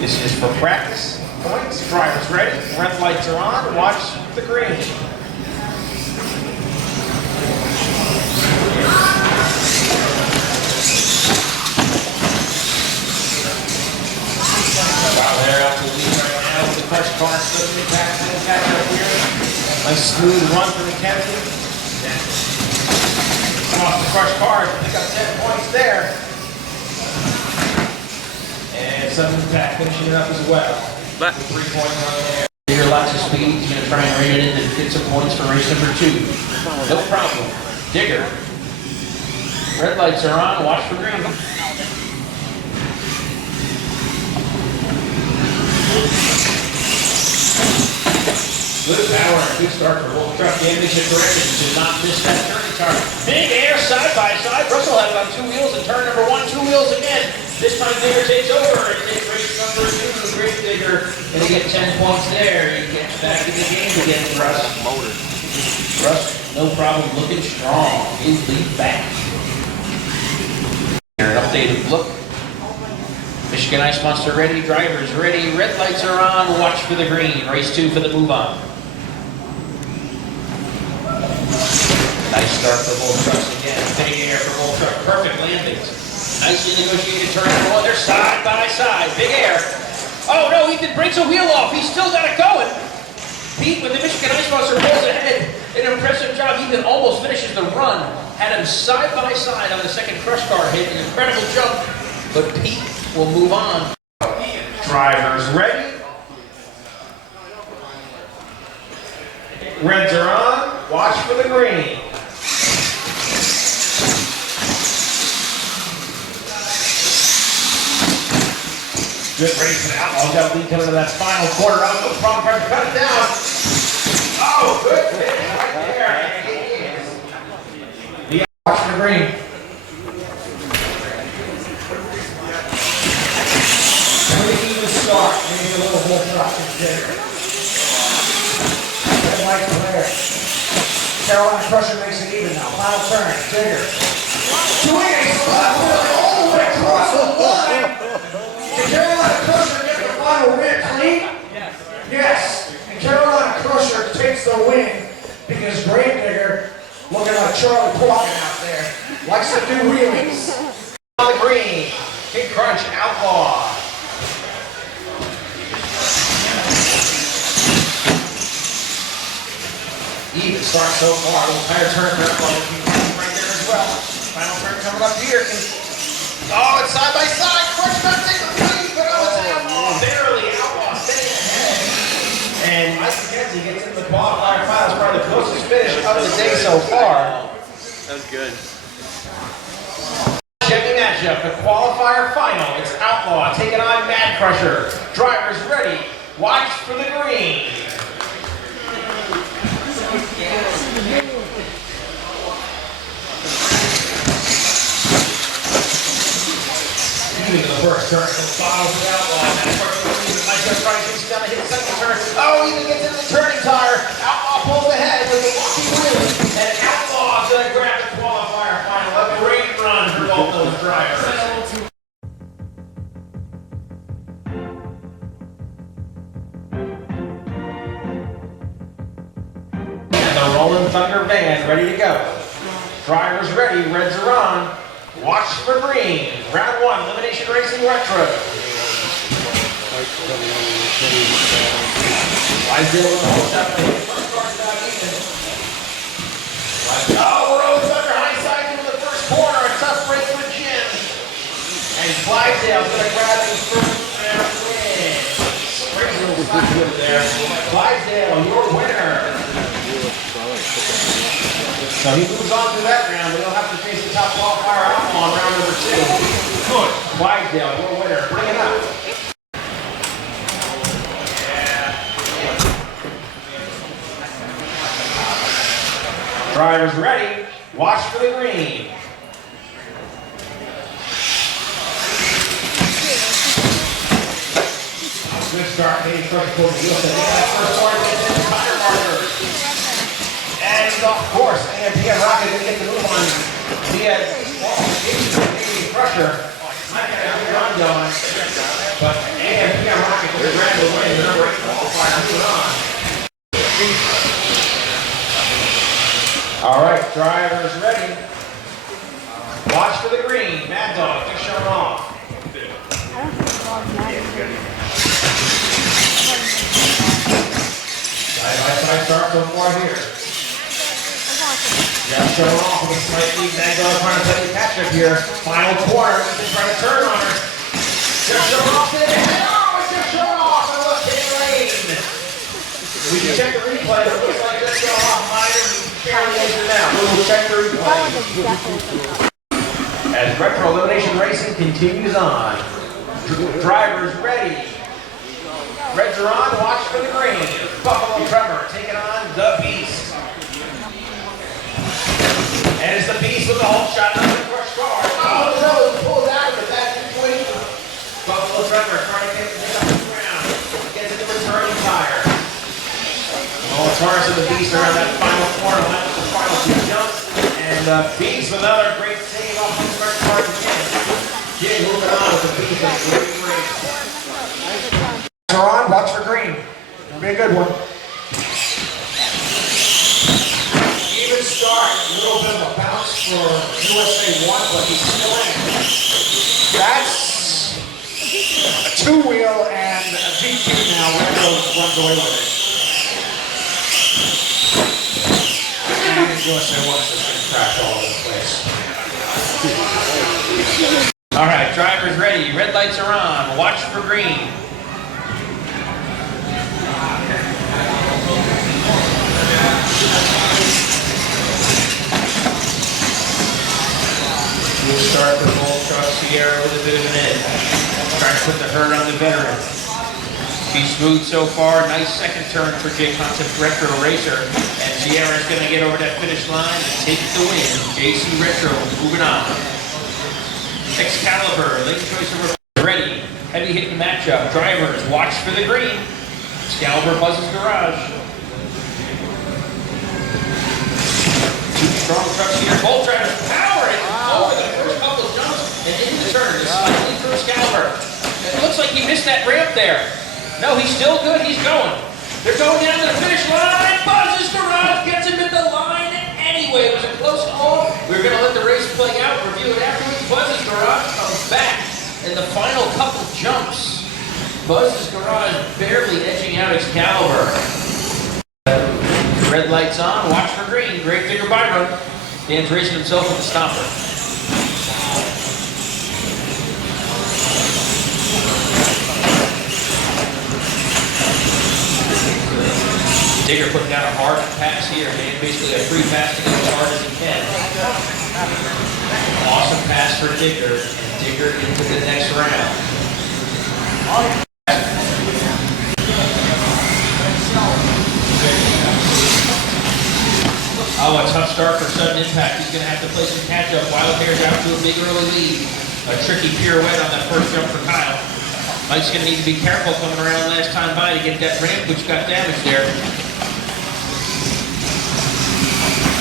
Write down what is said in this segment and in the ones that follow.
This is for practice points. Drivers ready. Red lights are on. Watch the green. Wow, they're out to the lead right now with the crush car suddenly passing the catch up here. Nice smooth run for McKenzie. Come off the crush car, pick up 10 points there. And Southern Pack finishing it up as well. 3-point run there. Your lots of speed, he's going to try and rein it in and get some points for race number 2. No problem. Digger. Red lights are on, watch for green. Good power and good start for Wolf Truck. Damage and direction to not miss that turning target. Big air side by side. Russell had it on 2 wheels and turn number 1, 2 wheels again. This time Digger takes over. It takes race number 2. Great Digger. Going to get 10 points there. He gets back in the game again, Russ. Russ, no problem. Looking strong. He'll lead back. An updated look. Michigan Ice Monster ready, drivers ready, red lights are on, watch for the green. Race 2 for the move on. Nice start for Wolf Trucks again. Big air for Wolf Truck. Perfect landings. Nicely negotiated turn. Oh, they're side by side. Big air. Oh no, Ethan breaks a wheel off. He's still got it going. Pete with the Michigan Ice Monster pulls ahead. An impressive job. Ethan almost finishes the run. Had him side by side on the second crush car hit. An incredible jump. But Pete will move on. Drivers ready. Reds are on. Watch for the green. Good race for the Outlaws. Got a lead coming to that final quarter. No problem trying to cut it down. Oh, good finish right there. The watch for the green. Start, maybe a little Wolf Truck in Digger. Red lights are there. Carolina Crusher makes it even now. Final turn, Digger. 280 all the way across the line. Can Carolina Crusher get the final win clean? Yes. Yes. And Carolina Crusher takes the win because Grave Digger, looking like Charlie Plotkin out there, likes to do wheelies. On the green, King Crunch Outlaw. Even start so far. A little higher turn right there as well. Final turn coming up here. Oh, it's side by side. Crunch not taking the lead, but oh, it's Outlaw. Barely Outlaw staying ahead. And Mike McKenzie gets into the qualifier finals. Probably the closest finish of the day so far. That was good. Checking matchup, the qualifier final. It's Outlaw taking on Mad Crusher. Drivers ready. Watch for the green. Even to the first turn, the bottom of the Outlaw. Nice try to get down to hit the second turn. Oh, even gets into the turning tire. Outlaw pulls ahead with the walkie wheelie. And Outlaw's going to grab the qualifier final. A great run for both those drivers. The Rolling Thunder Band ready to go. Drivers ready, reds are on. Watch for green. Round 1, Elimination Racing Retro. Wydale with the whole shot. First car's about even. Oh, Rolling Thunder high side into the first corner. A tough break for Jim. And Clydesdale's going to grab his first round win. Great little spot there. Clydesdale, your winner. So he moves on to that round, but he'll have to face the top qualifier Outlaw on round number 2. Good. Clydesdale, your winner. Bring it up. Drivers ready. Watch for the green. Good start. Maybe first pull the wheel. That first one gets in the tire marker. And of course, AMP Rocket didn't get the move on. He had qualification for the Crusher. Not going to have a run going. But yeah, he got rocket to grab the win. The number 8 qualifier put on. All right, drivers ready. Watch for the green. Mad Dog just showing off. Side-by-side start so far here. Just showing off with a slight lead. Mad Dog trying to play the catch-up here. Final quarter. He's trying to turn on her. Just showing off in the head. Oh, it's just showing off in the left-hand lane. We can check the replay. It looks like just showing off. We'll check the replay. As Retro Elimination Racing continues on. Drivers ready. Reds are on, watch for the green. Buffalo Trevor taking on the Beast. And it's the Beast with the whole shot on the first car. Oh no, it's pulled out of the back situation. Buffalo Trevor trying to get up the ground. Gets into the turning tire. Oh, Taurus and the Beast are on that final corner. That's the final 2 jumps. And the Beast with another great save off the first car again. Getting moving on with the Beast. A great race. Are on, watch for green. It'll be a good one. Even start. A little bit of a bounce for USA 1, but he's still in. That's a 2-wheel and a GT now. Retro runs away with it. USA 1's just going to crash all over the place. All right, drivers ready. Red lights are on. Watch for green. We'll start with Old Truck Sierra with a bit of an edge. Trying to put the hurt on the veteran. She's smooth so far. Nice second turn for J Concept Retro Racer. And Sierra's going to get over that finish line and take the win. JC Retro moving on. Excalibur, late choice of ready. Heavy hitting matchup. Drivers, watch for the green. Excalibur buzzes garage. 2 strong trucks here. Both drivers power it over the first couple of jumps and into the turn. Slightly for Excalibur. It looks like he missed that ramp there. No, he's still good. He's going. They're going down to the finish line. Buzzes garage, gets him at the line anyway. It was a close call. We're going to let the race play out, review it afterwards. Buzzes garage comes back in the final couple jumps. Buzzes garage barely edging out Excalibur. Red lights on. Watch for green. Great digger by run. Dan's racing himself with the stopper. Digger putting down a hard pass here, man. Basically a free pass to get as hard as he can. Awesome pass for Digger, and Digger into the next round. Oh, a tough start for sudden impact. He's going to have to play some catch-up. Wildhair's out to a big early lead. A tricky pirouette on that first jump for Kyle. Mike's going to need to be careful coming around last time by to get that ramp, which got damaged there.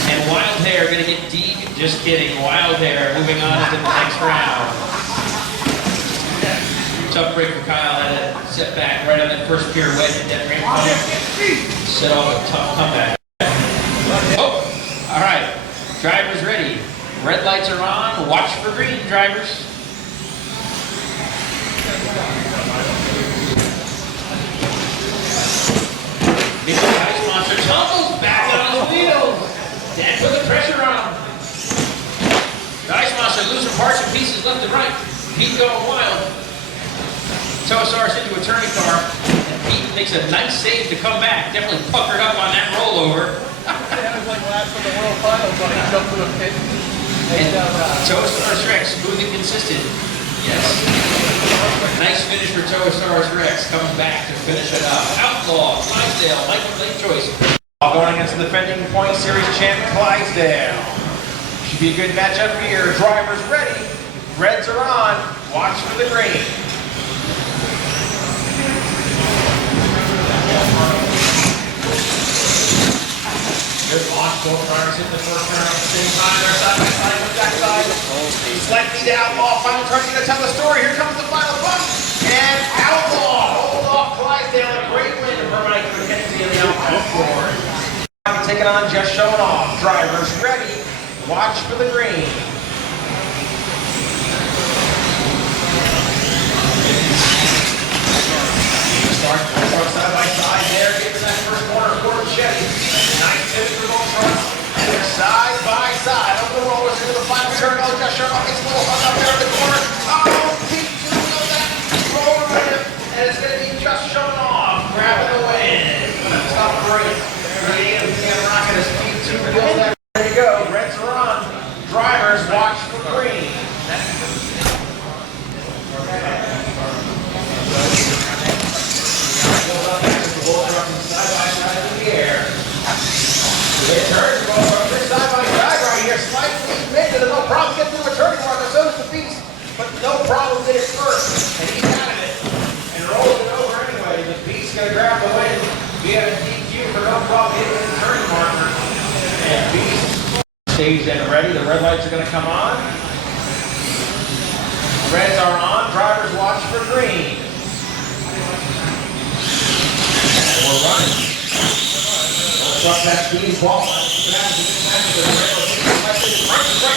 And Wildhair going to get deep. Just kidding. Wildhair moving on into the next round. Tough break for Kyle. Had a setback right on that first pirouette and that ramp bump. Set off a tough comeback. Oh, all right. Drivers ready. Red lights are on. Watch for green, drivers. Big ice monster tumbles back on his wheels. Dan put the pressure on. The ice monster losing parts and pieces left and right. Pete going wild. Tosaurus into a turning car. And Pete makes a nice save to come back. Definitely puckered up on that rollover. That was like last for the World Finals, but he jumped to a pit. And Tosaurus Rex, smooth and consistent. Yes. Nice finish for Tosaurus Rex. Comes back to finish it up. Outlaw, Clydesdale, Michael late choice. Going against the defending point series champ Clydesdale. Should be a good matchup here. Drivers ready. Reds are on. Watch for the green. Good launch, both drivers hit the first turn at the same time. They're side by side from backside. Slightly down, Outlaw, final turn, gonna tell the story. Here comes the final bump. And Outlaw on, just showing off. Drivers ready. Watch for the green. Start side by side there, getting that first corner, quarter Chevy. Nice pivot for both trucks. They're side by side. Over the rollers into the final turn. Oh, just showing off. Gets a little hung up there in the corner. Oh, Pete, you know that. Roll over him. And it's going to be just showing off. Grabbing the win. Tough break. Rocking his feet, 2 wheels there. There you go. Reds are on. Drivers watch for green. Side by side in the air. They turn, go from this side by side right here. Slightly mid, no problem getting through a turning marker. So does the Beast, but no problem did it first. And he's out of it and rolls it over anyway. The Beast's going to grab the win via DQ for no problem hitting the turning marker. And Beast stays in ready. The red lights are going to come on. Reds are on. Drivers watch for green. And we're running. Truck that's being ball. Right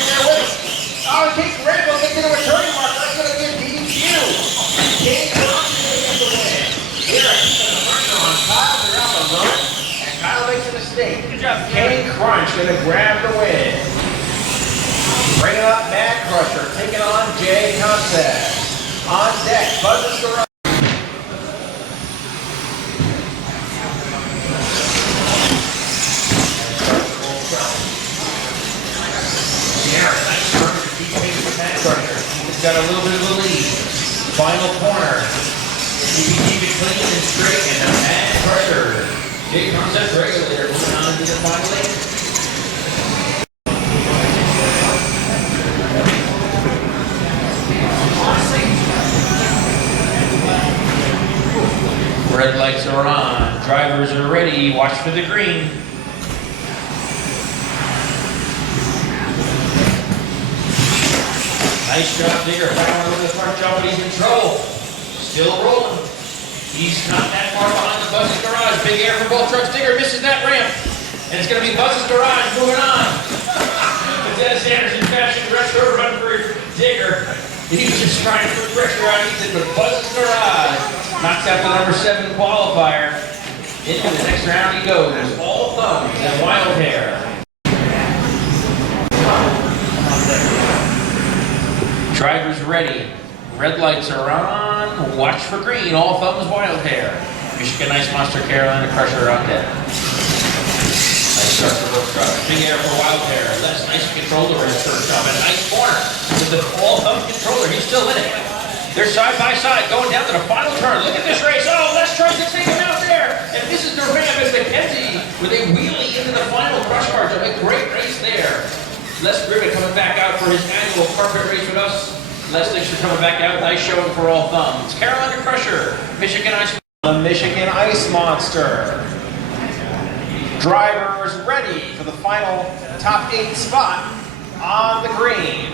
there with it. Oh, King Red will get to the returning marker. That's going to give DQ. King Crunch is going to get the win. Here, keeping the pressure on Kyle. They're out the run. And Kyle makes a mistake. Good job, King Crunch going to grab the win. Bringing up Mad Crusher, taking on J Concept. On deck, Buzzes Garage. He's got a little bit of a lead. Final corner. He can keep it clean and straight and a Mad Crusher. J Concept regulator moving on to the final eight. Red lights are on. Drivers are ready. Watch for the green. Nice job, Digger. Power over the front jump, but he's in trouble. Still rolling. He's not that far behind the Buzz's Garage. Big air for both trucks. Digger misses that ramp. And it's going to be Buzz's Garage moving on. But Dennis Anderson fashion retro run for Digger. He was just trying to put pressure on Ethan, but Buzz's Garage knocks out the number 7 qualifier. Into the next round he goes. All thumbs and wild hair. Drivers ready. Red lights are on. Watch for green. All thumbs, wild hair. Michigan Ice Monster, Carolina Crusher on deck. Nice start for both trucks. Big air for wild hair. That's nice controller in his first jump. And a nice corner with the all thumb controller. He's still in it. They're side by side going down to the final turn. Look at this race. Oh, Les tries to take him out there. And this is the ramp as McKenzie with a wheelie into the final crush car. A great race there. Les Griffith coming back out for his annual carpet race with us. Les, thanks for coming back out. Nice showing for all thumbs. Carolina Crusher, Michigan Ice. The Michigan Ice Monster. Drivers ready for the final top 8 spot on the green.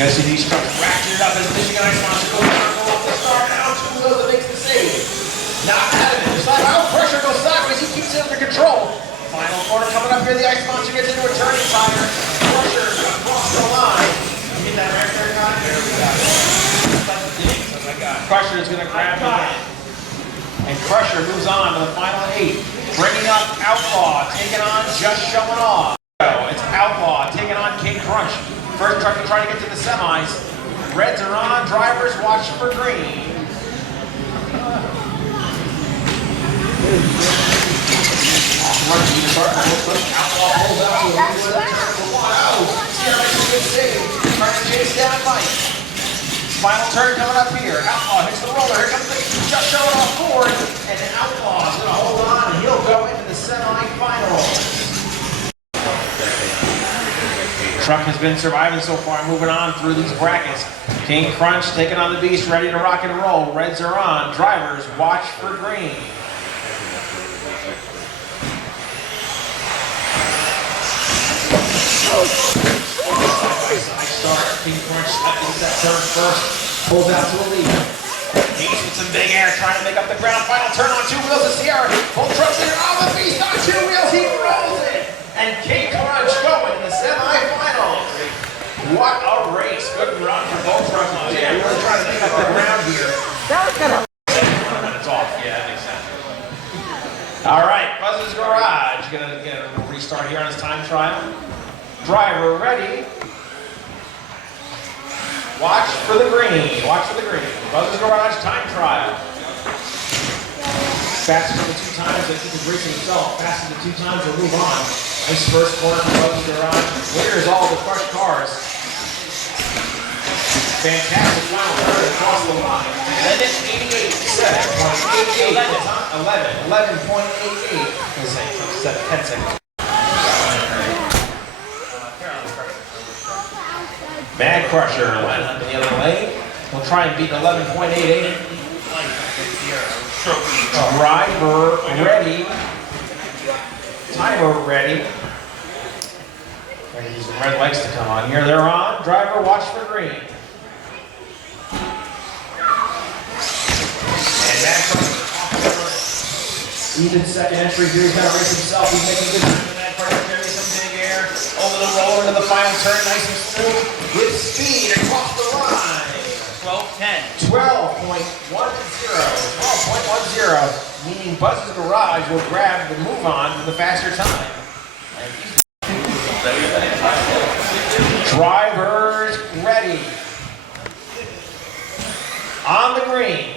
You guys see these trucks ratcheted up as Michigan Ice Monster goes off the start. Now 2 of those that makes the save. Not out of it. Pressure goes sideways. He keeps it under control. Final corner coming up here. The Ice Monster gets into a turning tire. Crusher across the line. You get that right there, guy? There we go. Oh my God. Crusher is going to grab the win. And Crusher moves on to the final 8. Bringing up Outlaw, taking on Just Showing Off. It's Outlaw taking on King Crunch. First truck to try to get to the semis. Reds are on. Drivers watch for green. Outlaw pulls out to a wow! See how nice a good save. Trying to chase down Mike. Final turn coming up here. Outlaw hits the roller. Here comes the Just Showing Off forward. And Outlaw's going to hold on and he'll go into the semifinals. Truck has been surviving so far, moving on through these brackets. King Crunch taking on the Beast, ready to rock and roll. Reds are on. Drivers watch for green. Nice start. King Crunch stepping that turn first. Pulls out to a lead. He's with some big air, trying to make up the ground. Final turn on 2 wheels of Sierra. Both trucks there on the beast on 2 wheels. He rolls it. And King Crunch going to the semifinals. What a race. Good run for both trucks. Yeah, really trying to make up the ground here. That was gonna. It's off. Yeah, that makes sense. All right, Buzz's Garage. Gonna get a restart here on his time trial. Driver ready. Watch for the green. Watch for the green. Buzz's Garage time trial. Faster than the 2 times that he can race himself. Faster than 2 times, we'll move on. Nice first corner for Buzz's Garage. Winners all the crushed cars. Fantastic final turn across the line. 11.88. 11.88. 10 seconds. Mad Crusher lining up in the other lane. We'll try and beat 11.88. Driver ready. Timer ready. Ready some red lights to come on here. They're on. Driver, watch for green. And Mad Crusher off the run. Even second entry here. He's going to race himself. He's making good time. Mad Crusher carries some big air. Over the roller into the final turn. Nice and smooth. With speed across the line. 12.10. 12.10, meaning Buzz's Garage will grab the move on to the faster time. Drivers ready. On the green.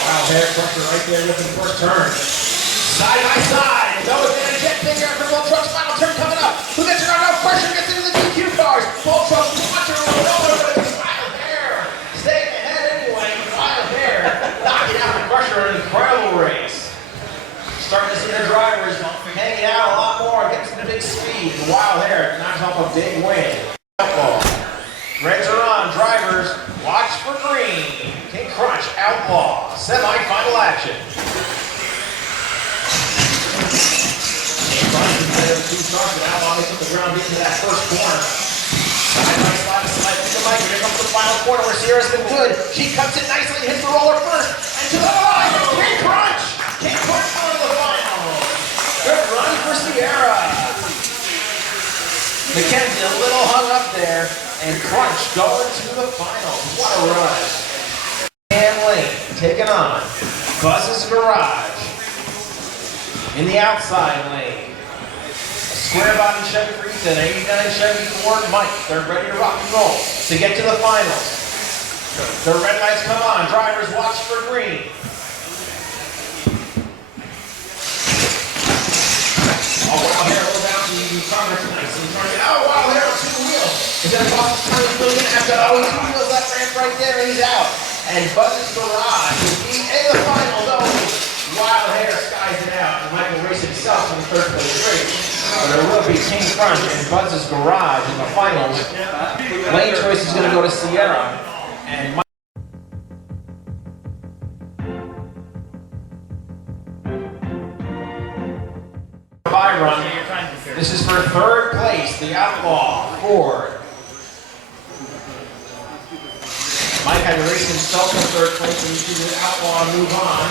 Wow, Mad Crusher right there with the first turn. Side by side. Noah's going to jet big air for both trucks. Final turn coming up. Who gets around? No pressure gets into the DQ cars. Both trucks watching rollover. Wild Hair staying ahead anyway. Wild Hair knocking out the Crusher in an incredible race. Starting to see the drivers hanging out a lot more, getting some big speed. Wild Hair knocks off a big win. Reds are on. Drivers, watch for green. King Crunch, Outlaw. Semi-final action. The 2 starts and Outlaw makes up the ground into that first corner. Side by side through the mic. Here comes the final corner where Sierra's been good. She cuts it nicely, hits the roller first, and to the line, King Crunch! King Crunch on the final. Good run for Sierra. Mackenzie a little hung up there, and Crunch going to the final. What a run. And Lane taking on Buzz's Garage in the outside lane. Square body Chevy for Ethan, 89 Chevy for Mike. They're ready to rock and roll to get to the finals. The red lights come on. Drivers watch for green. Oh, Wild Hair goes out to the Congress tonight. So oh, Wild Hair on 2 wheels. Is that off the turn? He's really going to have to, 2 wheels left ramp right there, and he's out. And Buzz's Garage will be in the final, though. Wild Hair skies it out, and Michael race himself in the third place race. But there will be King Crunch and Buzz's Garage in the finals. Lane choice is going to go to Sierra. And bye run. This is for 3rd place, the Outlaw Ford. Mike had to race himself in 3rd place, and you see the Outlaw move on.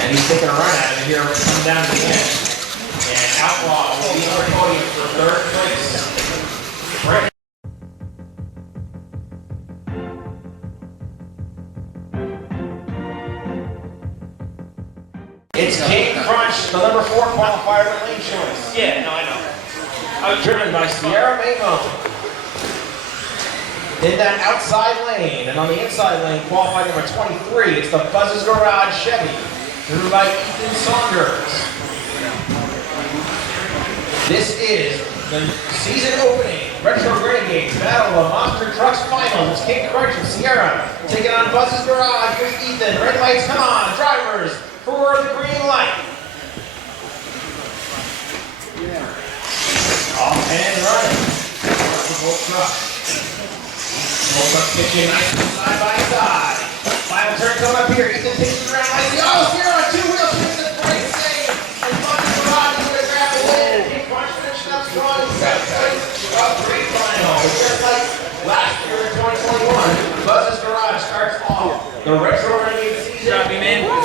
And he's taking a run at it here when it comes down to the end. And Outlaw will be on the podium for 3rd place. Right. It's King Crunch, the number 4 qualifier with lane choice. Yeah, no, I know. Driven by Sierra Mamo. In that outside lane, and on the inside lane, qualifier number 23, it's the Buzz's Garage Chevy, driven by Ethan Saunders. This is the season opening Retro Renegades Battle of Monster Trucks Finals. It's King Crunch and Sierra taking on Buzz's Garage with Ethan. Red lights come on, drivers for the green light. Off and running. Both trucks. Both trucks pitching nice side by side. Final turn coming up here. Ethan takes the ground nicely. Oh, Sierra on 2 wheels. Takes the break. Buzz's Garage starts off the Retro Renegades season. Copy, man.